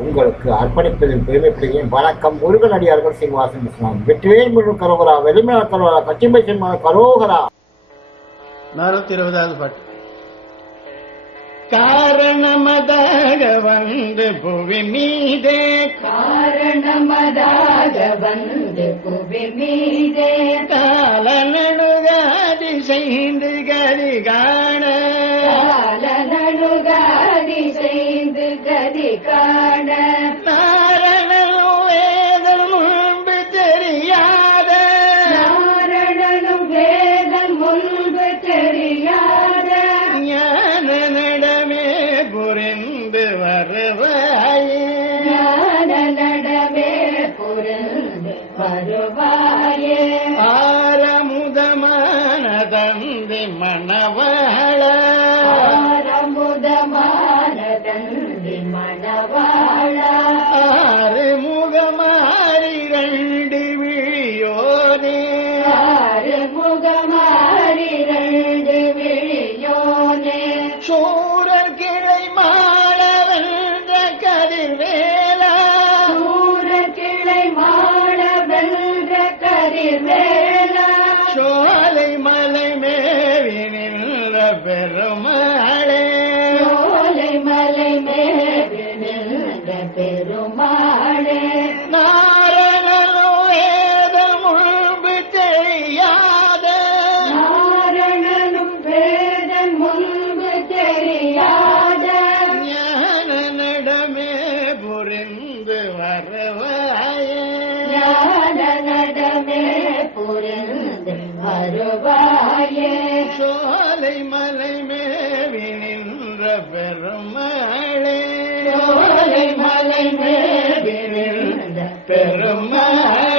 உங்களுக்கு அர்ப்பணிப்பதில் பெருமைப்படுகிறேன். வணக்கம் முருகன் அடியார்கள் சீனிவாசன் இஸ்லாம் வெற்றிவேல் முழு கரோகரா வெளிமல கரோகரா கச்சிம்பை சின்ன கரோகரா. நானூத்தி இருபதாவது பாட்டு. காரணமதாக வந்து புவி மீதே காரணமதாக வந்து புவி மீதே கால நடுகாதி செய்து கதி காண நாரணனும் வேதம் முன்பு தெரியாத நாரணனும் வேதம் முன்பு தெரியாத ஞான நடமே புரிந்து வருவாயே ஞான நடமே கதிர்வேலா மழை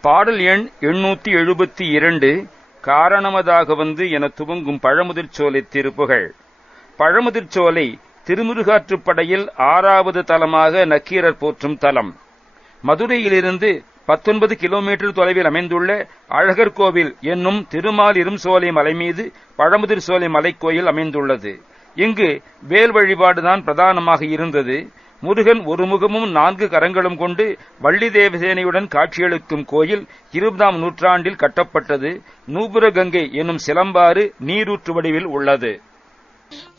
பாடல் எண் எண்ணூத்தி எழுபத்தி இரண்டு காரணமதாக வந்து என துவங்கும் பழமுதிர் சோலை திருப்புகழ் பழமுதிர்ச்சோலை திருமுருகாற்றுப்படையில் ஆறாவது தலமாக நக்கீரர் போற்றும் தலம். மதுரையிலிருந்து பத்தொன்பது கிலோமீட்டர் தொலைவில் அமைந்துள்ள அழகர் கோவில் என்னும் திருமால் இரும்சோலை மலை மீது பழமுதிர் சோலை மலைக்கோயில் அமைந்துள்ளது. இங்கு வேல் வழிபாடுதான் பிரதானமாக இருந்தது. முருகன் ஒரு முகமும் நான்கு கரங்களும் கொண்டு வள்ளி தேவசேனையுடன் காட்சியளிக்கும் கோயில் இருபதாம் நூற்றாண்டில் கட்டப்பட்டது. நூபுரகங்கை என்னும் சிலம்பாறு நீரூற்று வடிவில் உள்ளது.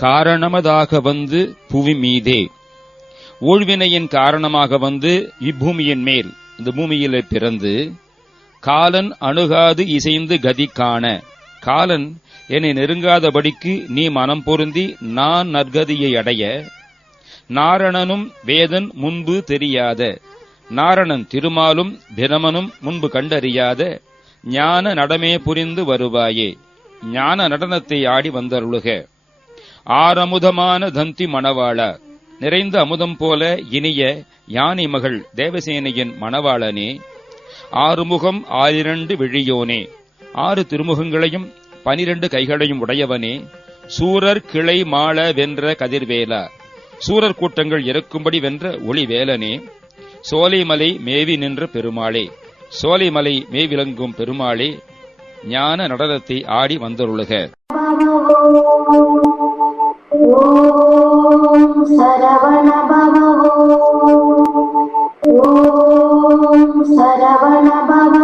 காரணமதாக வந்து புவி மீதே. ஊழ்வினையின் காரணமாக வந்து இப்பூமியின் மேல். இந்த பூமியிலே பிறந்து காலன் அணுகாது இசைந்து கதி காண. காலன் என்னை நெருங்காதபடிக்கு நீ மனம் பொருந்தி நான் நற்கதியை அடைய. நாரணனும் வேதன் முன்பு தெரியாத. நாரணன் திருமாலும் பிரமனும் முன்பு கண்டறியாத. ஞான நடமே புரிந்து வருவாயே. ஞான நடனத்தை ஆடி வந்தருளுக. ஆரமுதமான தந்தி மணவாளா. நிறைந்த அமுதம் போல இனிய யானை மகள் தேவசேனையின் மணவாளனே ஆறுமுகம் ஆயிரண்டு விழியோனே ஆறு திருமுகங்களையும் பனிரெண்டு கைகளையும் உடையவனே சூரர் கிளை மாள வென்ற கதிர்வேலா சூரர் கூட்டங்கள் இறக்கும்படி வென்ற ஒளிவேலனே சோலைமலை மேவி நின்ற பெருமாளே சோலைமலை மேவிளங்கும் பெருமாளே ஞான நடனத்தை ஆடி வந்தருளுக. ஓம் சரவண பவோ ஓம் சரவண பவோ